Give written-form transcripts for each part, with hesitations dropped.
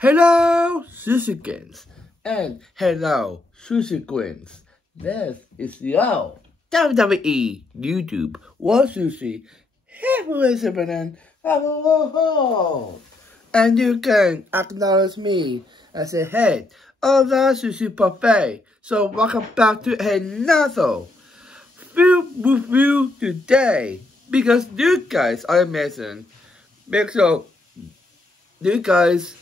Hello, Sushikins, and hello, Sushikins. This is your WWE YouTube War Sushi Heavyweight Champion of the world. And you can acknowledge me as a head of the Sushi Buffet. So welcome back to another film review today. Because you guys are amazing. Make sure you guys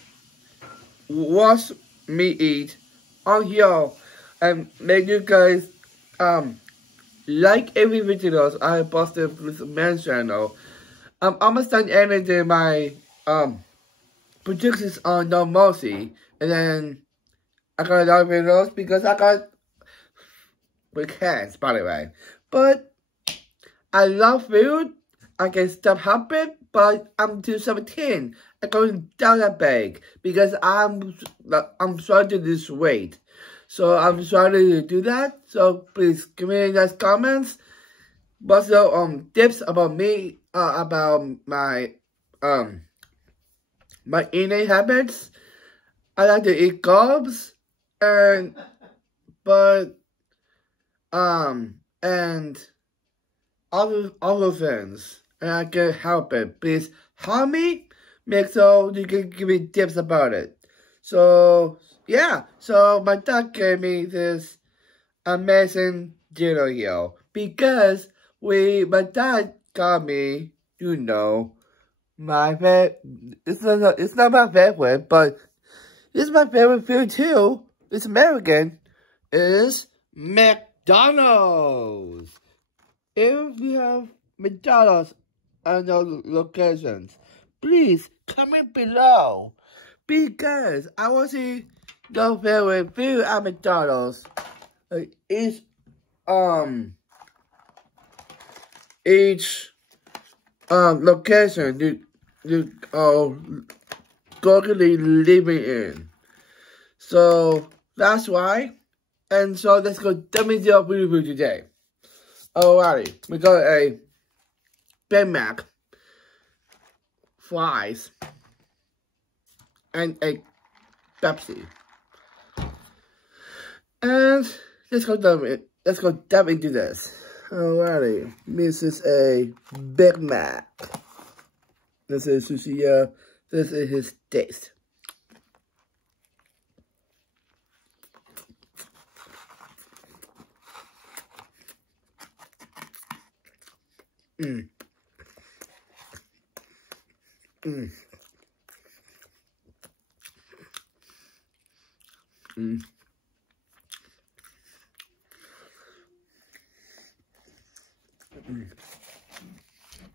watch me eat on here and make you guys like every video I posted with my channel. I'm almost done editing my productions on No Mercy, and then I got a lot of videos because I got weekends, by the way. But I love food. I can stop helping, but I'm 217. I'm going down that bag because I'm trying to lose weight. So I'm trying to do that. So please give me nice comments. Also tips about me, about my my eating habits. I like to eat carbs and other things. And I can help it. Please help me. Make sure you can give me tips about it. So yeah. So my dad gave me this amazing dinner here because my dad got me, my favorite. It's not my favorite, but it's my favorite food too. It's American. Is McDonald's. If you have McDonald's and those locations, please comment below because I want to see your favorite food at McDonald's. Each location you currently living in. So that's why. And so let's go WWF review today. Alrighty, we got a Big Mac, fries, and a Pepsi. And let's go dive into this. Alrighty, this is a Big Mac. This is sushi. This is his taste.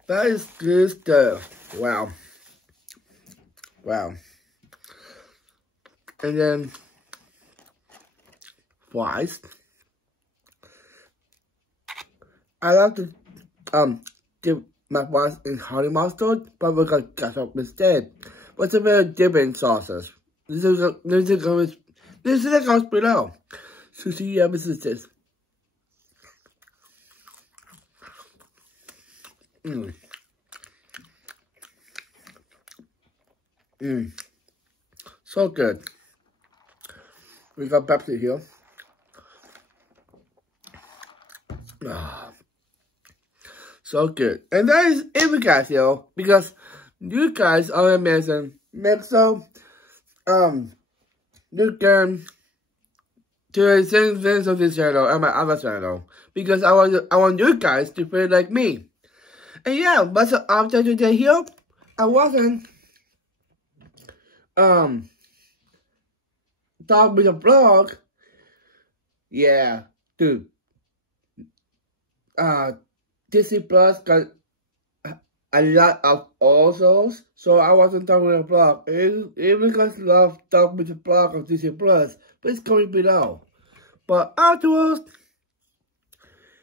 That is good stuff. Wow. And then fries. I love to dip my fries in honey mustard, but we got ketchup instead. What's a bit of dipping sauces? This is the cost below. Sushi, yeah, this is this. So good. We got Pepsi here. So good. And that is it, guys, yo. Because you guys are amazing. Make so you can do the same things on this channel and my other channel. Because I want you guys to feel like me. And yeah, but so after today here, I wasn't talking with a blog. Yeah, dude. Disney Plus got a lot of authors, so I wasn't talking with a blog. If you guys love talking with a blog of Disney Plus, please comment below. But afterwards,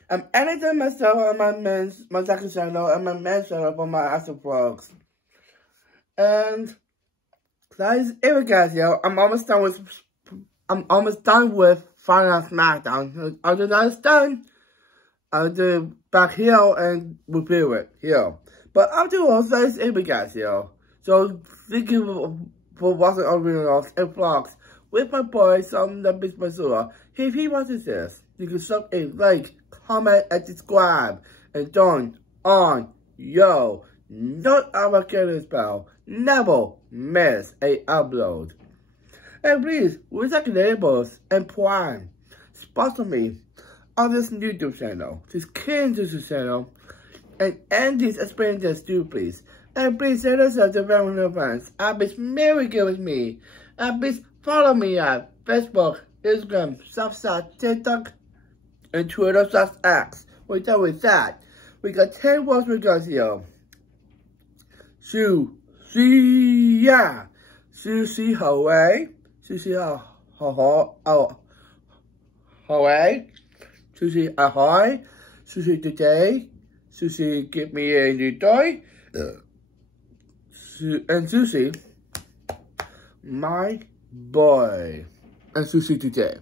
I'm editing myself on my second channel and my main channel for my other vlogs. And that is it, guys, yo. I'm almost done with Final SmackDown. After that is done, I'll do back here and review it here. But afterwards, that is it, guys, yo. So thank you for watching originals and vlogs with my boy, Some the Beast Missoula. If he watches this, you can shove a like, comment, and subscribe. And turn on your notification bell. Never miss a upload. And please, with the neighbors and Prime, sponsor me on this YouTube channel, this King YouTube channel, and end these experiences too, please. And please share this out to family and friends. And please marry good with me. And please follow me at Facebook, Instagram, Snapchat, TikTok, and Twitter /X. With that, we got 10 words we got here. Sushi, yeah. Sushi, Hawaii. Sushi, Hawaii. Sushi, ahoy. Sushi today. Sushi, give me a new toy. And Sushi, my boy. And Sushi today.